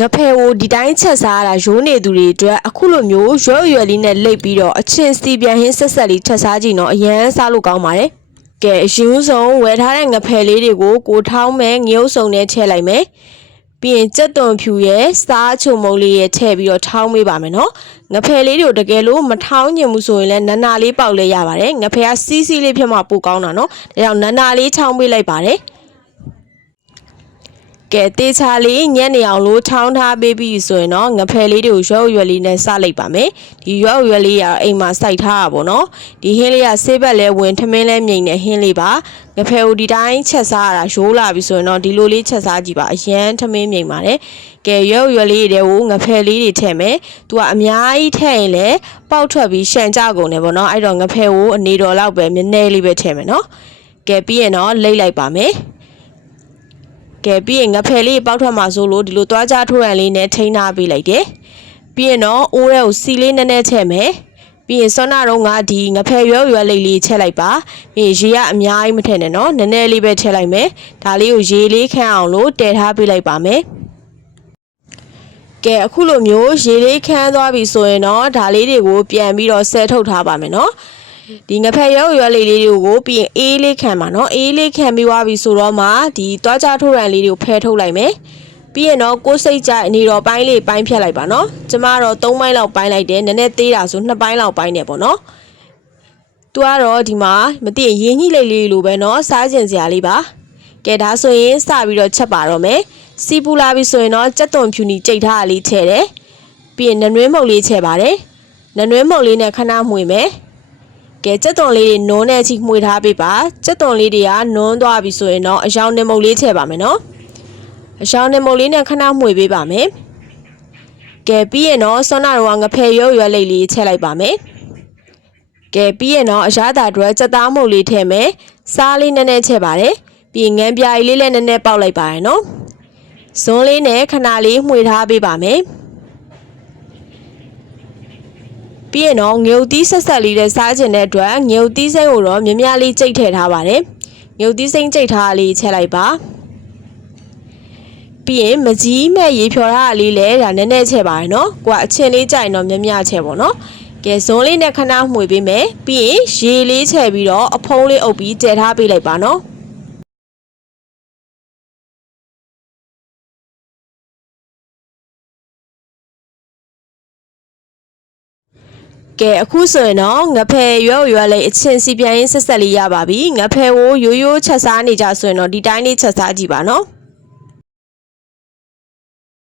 ငဖဲကိုဒီတိုင်းချက်စားရတာရိုးနေသူတွေအတွက်အခုလိုမျိုးရွယ်ရွယ်လေးနဲ့လိပ်ပြီးတော့အချင်းစီပြန်ဟင်းဆက်ဆက်လေးချက်စားကြည့်တော့အရန်စားလို့ကောင်းပါတယ်ကဲအရင်ဆုံးဝယ်ထားတဲ့ငဖဲလေးတွေကိုကိုထောင်းမဲ့ငရုတ်စုံနဲ့ထည့်လိုက်မယ်ပြီးရင်ကြက်သွန်ဖြူရဲ့စားချုံမုံလေးရဲ့ထည့်ပြီးတော့ထောင်းပေးပါမယ်နော်ငဖဲလေးတွေကိုတကယ်လို့မထောင်းညင်ဘူးဆိုရင်လည်းနနာလေးပေါက်လဲရပါတယ်ငဖဲကစီးစီးလေးဖြစ်မှပိုကောင်းတာနော်ဒါကြောင့်နနာလေးချောင်းပေးလိုက်ပါတယ်ကဲတေချာလေးညက်နေအောင်လို့ထောင်းထားပေးပြီးဆိုရင်တော့ငဖဲလေးတွေကိုရွက်ရွက်လေးနဲ့စလိုက်ပါမယ်ဒီရွက်ရွက်လေးကအိမ်မှာစိုက်ထားတာပေါ့နော်ဒီဟင်းလေးကဆေးဘက်လဲဝင်ထမင်းလဲမြိန်တဲ့ဟင်းလေးပါငဖဲကိုဒီတိုင်းချက်စားရတာရိုးလာပြီဆိုရင်တော့ဒီလိုလေးချက်စားကြည့်ပါအရန်ထမင်းမြိန်ပါတယ်ကဲရွက်ရွက်လေးတွေကိုငဖဲလေးတွေထည့်မယ်သူကအများကြီးထည့်ရင်လည်းပေါက်ထွက်ပြီးရှန်ကြကုန်တယ်ပေါ့နော်အဲ့တော့ငဖဲကိုအနေတော်လောက်ပဲနည်းနည်းလေးပဲထည့်မယ်နော်ကဲပြီးရင်တော့လိမ့်လိုက်ပါမယ်ကဲပြီးရင်ငဖဲလေးပေါက်ထွက်မှာဆိုလို့ဒီလိုသွားကြထိုးရန်လေးနဲ့ထိန်းထားပေးလိုက်တယ်ပြီးရင်တော့အိုးထဲကိုစီလေးနည်းနည်းထည့်မယ်ပြီးရင်စောနာတော့ငါဒီငဖဲရွယ်ရွယ်လေးလေးချက်လိုက်ပါပြီးရင်ရေကအများကြီးမထည့်နဲ့နော်နည်းနည်းလေးပဲထည့်လိုက်မယ်ဒါလေးကိုရေလေးခန့်အောင်လို့တည်ထားပေးလိုက်ပါမယ်ကဲအခုလိုမျိုးရေလေးခမ်းသွားပြီဆိုရင်တော့ဒါလေးတွေကိုပြန်ပြီးတော့ဆဲထုတ်ထားပါမယ်နော်ဒီငဖက်ရွယ်လေးတွေကိုပြီးရင်အေးလေးခံပါနော်အေးလေးခံပြီးသွားပြီဆိုတော့မှဒီတွားကြထိုးရန်လေးတွေကိုဖဲထုတ်လိုက်မယ်ပြီးရင်တော့ကိုယ်စိတ်ကြအနေတော်ပိုင်းလေးပိုင်းဖြတ်လိုက်ပါနော်ကျမတော့3ပိုင်းလောက်ပိုင်းလိုက်တယ်နည်းနည်းသေးတာဆို2ပိုင်းလောက်ပိုင်းတယ်ပေါ့နော်သူကတော့ဒီမှာမသိရင်ရင်းကြီးလေးလေးလိုပဲနော်စားကျင်စရာလေးပါကဲဒါဆိုရင်စပြီးတော့ချက်ပါတော့မယ်စီပူလာပြီဆိုရင်တော့ကြက်သွန်ဖြူနီကြိတ်ထားတာလေးထည့်တယ်ပြီးရင်နနွေးမုတ်လေးထည့်ပါတယ်နနွေးမုတ်လေးနဲ့ခဏမှွေမယ်ကဲကြက်သွန်လေးတွေနုံးတဲ့အထိမှွေထားပေးပါကြက်သွန်လေးတွေကနုံးသွားပြီဆိုရင်တော့အယောင်နဲ့မုတ်လေးထည့်ပါမယ်နော်အယောင်နဲ့မုတ်လေးနဲ့ခဏမှွေပေးပါမယ်ကဲပြီးရင်တော့စောနာတော့ငဖဲရွယ်လိပ်လေးထည့်လိုက်ပါမယ်ကဲပြီးရင်တော့အရသာတွေကြက်သားမုတ်လေးထည့်မယ်စားလေးနည်းနည်းထည့်ပါတယ်ပြီးငန်းပြားလေးလည်းနည်းနည်းပေါက်လိုက်ပါရနော်ဇွန်းလေးနဲ့ခဏလေးမှွေထားပေးပါမယ်ပြီးရင်တော့ငရုတ်သီးဆက်ဆက်လေးနဲ့စားကျင်တဲ့အတွက်ငရုတ်သီးစိမ့်ကိုတော့မြမြလေးကြိတ်ထည့်ထားပါတယ်ငရုတ်သီးစိမ့်ကြိတ်ထားလေးချက်လိုက်ပါပြီးရင်မကြီးမဲ့ရေဖြော်ထားတာလေးလည်းဒါနည်းနည်းချက်ပါရနော်ကိုကအချင်းလေးကြိုက်တော့မြမြချက်ပေါ့နော်ကဲဇွန်းလေးနဲ့ခဏမှွေပေးမယ်ပြီးရင်ရေလေးချက်ပြီးတော့အဖုံးလေးအုပ်ပြီးတည်ထားပေးလိုက်ပါနော်ကဲအခုဆိုရင်တော့ငဖဲရွယ်လေးအချင်းစီပြန်ရင်းဆက်ဆက်လေးရပါပြီငဖဲကိုရိုးရိုးချက်စားနေကြဆိုရင်တော့ဒီတိုင်းလေးချက်စားကြည့်ပါနော်